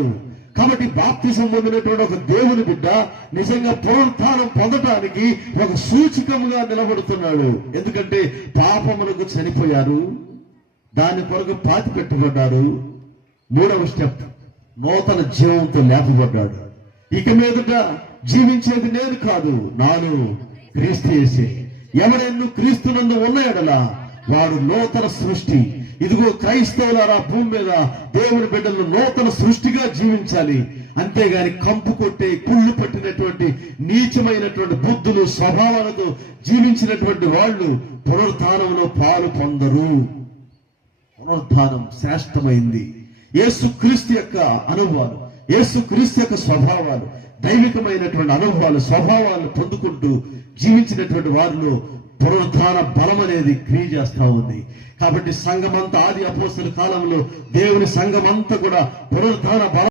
ఉన్నాడు. కాబట్టి బాప్తిసం పొందినటువంటి ఒక దేవుని బిడ్డ నిజంగా పునరుత్థానం పొందటానికి ఒక సూచికముగా నిలబడుతున్నాడు. ఎందుకంటే పాపములకు చనిపోయారు, దాని కొరకు పాతి పెట్టబడ్డాడు. మూడవ స్టెప్, నూతన జీవంతో లేపబడ్డాడు. ఇక మీదట జీవించేది నేను కాదు, నాను క్రీస్తు యేసే. ఎవరెన్ను క్రీస్తునందు ఉన్న ఎడల వాడు నూతన సృష్టి. ఇదిగో క్రైస్తవులారా, భూమి మీద దేవుని బిడ్డలను నూతన సృష్టిగా జీవించాలి. అంతేగాని కంపు కొట్టే, కుళ్ళు పట్టినటువంటి నీచమైనటువంటి బుద్ధులు, స్వభావాలతో జీవించినటువంటి వాళ్ళు పునరుత్థానంలో పాలు పొందరు. పునరుత్థానం శ్రేష్టమైంది. యేసుక్రీస్తు యొక్క అనుభవాలు, యేసుక్రీస్తు యొక్క స్వభావాలు, దైవికమైనటువంటి అనుభవాలు, స్వభావాలను పొందుకుంటూ జీవించినటువంటి వారిలో పునరుత్థాన బలం అనేది క్రియ చేస్తా ఉంది. కాబట్టి సంఘమంతా, ఆది అపోస్తలుల కాలంలో దేవుని సంఘమంతా కూడా పునరుత్థాన బలం